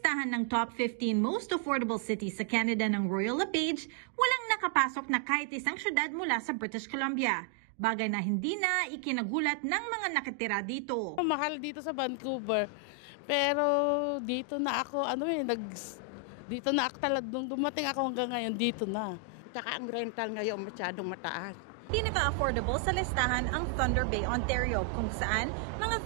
listahan ng top 15 most affordable cities sa Canada ng Royal LePage, walang nakapasok na kahit isang syudad mula sa British Columbia. Bagay na hindi na ikinagulat ng mga nakatira dito. Mahal dito sa Vancouver, pero dito na ako, dito na ako talaga, nung dumating ako hanggang ngayon, dito na. Tsaka ang rental ngayon masyadong mataas. Pinaka-affordable sa listahan ang Thunder Bay, Ontario, kung saan mga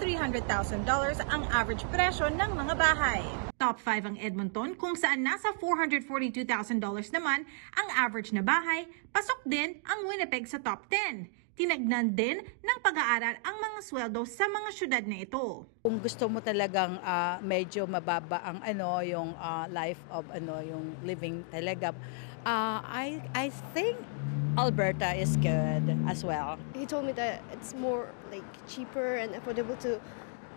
$300,000 ang average presyo ng mga bahay. Top 5 ang Edmonton, kung saan nasa $442,000 naman ang average na bahay. Pasok din ang Winnipeg sa top 10. Tinagnan din ng pag-aaral ang mga sweldo sa mga syudad na ito. Kung gusto mo talagang medyo mababa ang yung life of yung living talaga, I think Alberta is good as well. He told me that it's more like cheaper and affordable to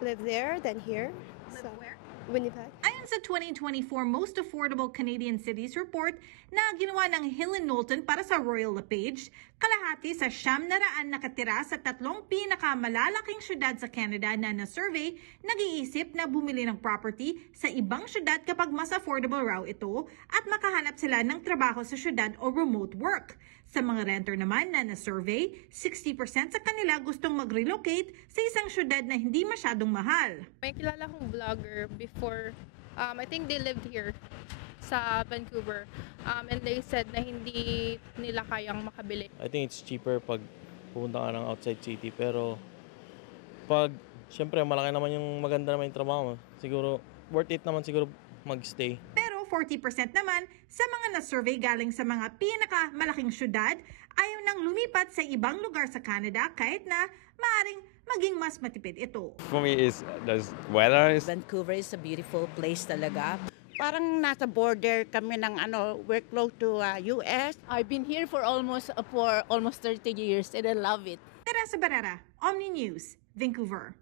live there than here. So, Where? Winnipeg. Ayon sa 2024 Most Affordable Canadian Cities Report na ginawa ng Hill & Knowlton para sa Royal LePage, kalahati sa 900 nakatira sa tatlong pinakamalalaking syudad sa Canada na na-survey, nag-iisip na bumili ng property sa ibang syudad kapag mas affordable raw ito at makahanap sila ng trabaho sa syudad o remote work. Sa mga renter naman na na-survey, 60% sa kanila gustong mag-relocate sa isang syudad na hindi masyadong mahal. May kilala kong vlogger before, I think they lived here sa Vancouver, and they said na hindi nila kayang makabili. I think it's cheaper pag pupunta ka ng outside city, pero pag syempre malaki naman yung maganda naman yung trabaho mo, siguro worth it naman siguro magstay. Pero 40% naman sa mga na-survey galing sa mga pinakamalaking syudad ayaw nang lumipat sa ibang lugar sa Canada kahit na maaring maging mas matipid ito. For me is the weather. Vancouver is a beautiful place talaga. Parang nasa border kami ng we're close to US. I've been here for almost 30 years and I love it. Teresa Barrera, Omni News, Vancouver.